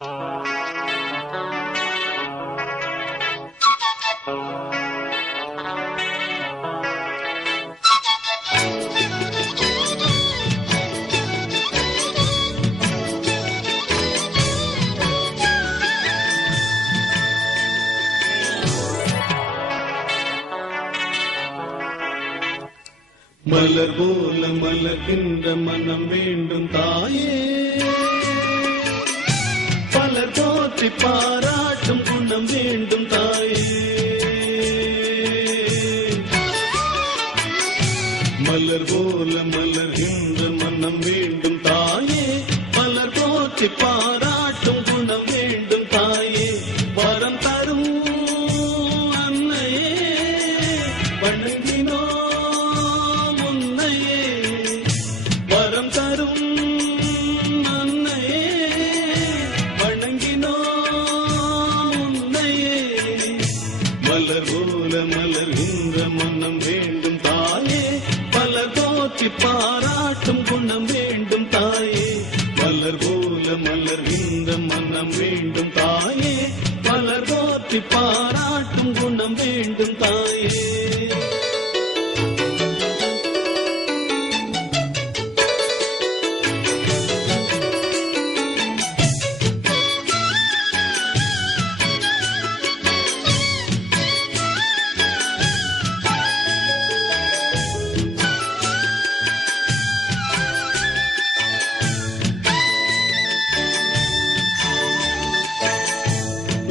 மலர் போல மலர்கின்ற மனம் வேண்டும் தாயே, பலர் போற்றி பாராட்டும் குணம் வேண்டும் தாயே. மலர் போல மலர்கின்ற மனம் வேண்டும் தாயே, பலர் போற்றி பாராட்டும் குணம் வேண்டும் தாயே. வரம் தரும் அன்னையே வணங்கினோ, வரம் தரும் அன்னையே வணங்கினோ உன்னையே. மலர் போல மலர்கின்ற மனம் வேண்டும் தாயே, பலர் போற்றி பாராட்டும் குணம் வேண்டும் தாயே. மலர் போல மலர்கின்ற மனம் வேண்டும் தாயே, பலர் போற்றி பாராட்டும் குணம் வேண்டும் தாயே.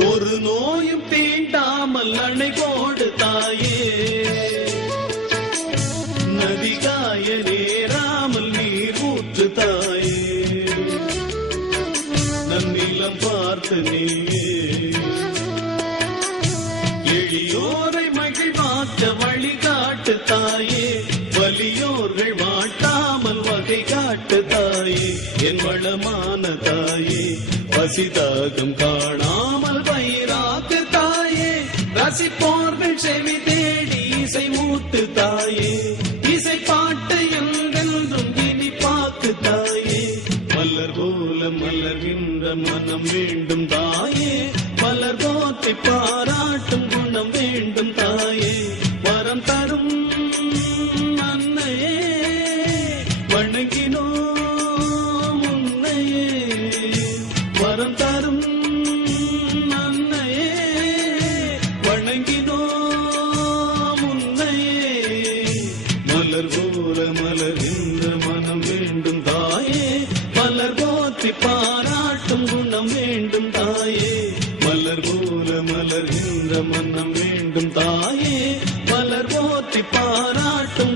ஒரு நோயும் தீண்டாமல் அணை போடு தாயே, நதிகாய நேராமல் நீர் ஊற்று தாயே. நன்னிலம் பார்த்து நீயே எளியோரை மகிழ்வாக்க வழிகாட்டு தாயே. வலியோர்கள் வாட்டாமல் வகை காட்டு தாயே. என் வளமான தாயே, பசிதாகம் காணாமல் பயிராக்கு தாயே. ரசிப்போர்கள் செவி தேடி இசை மூட்டு தாயே. இசை பாட்டு என்றென்றும் இனி பாக்கு தாயே. மலர் போல மலர்கின்ற மனம் வேண்டும் தாயே, மலர் போற்றி பாராட்டும் குணம் வேண்டும் தாயே. வரம் தரும் அன்னையே வணங்கினோ உன்னையே. வரம் தரும் அன்னையே வணங்கினோ உன்னையே. மலர் போல மலர்கின்ற மனம் வேண்டும் தாயே, மலர் போற்றி பாராட்டும் குணம் வேண்டும் தாயே. மலர் போல மலர்கின்ற மனம் வேண்டும் தாயே, மலர் போற்றி பாராட்டும்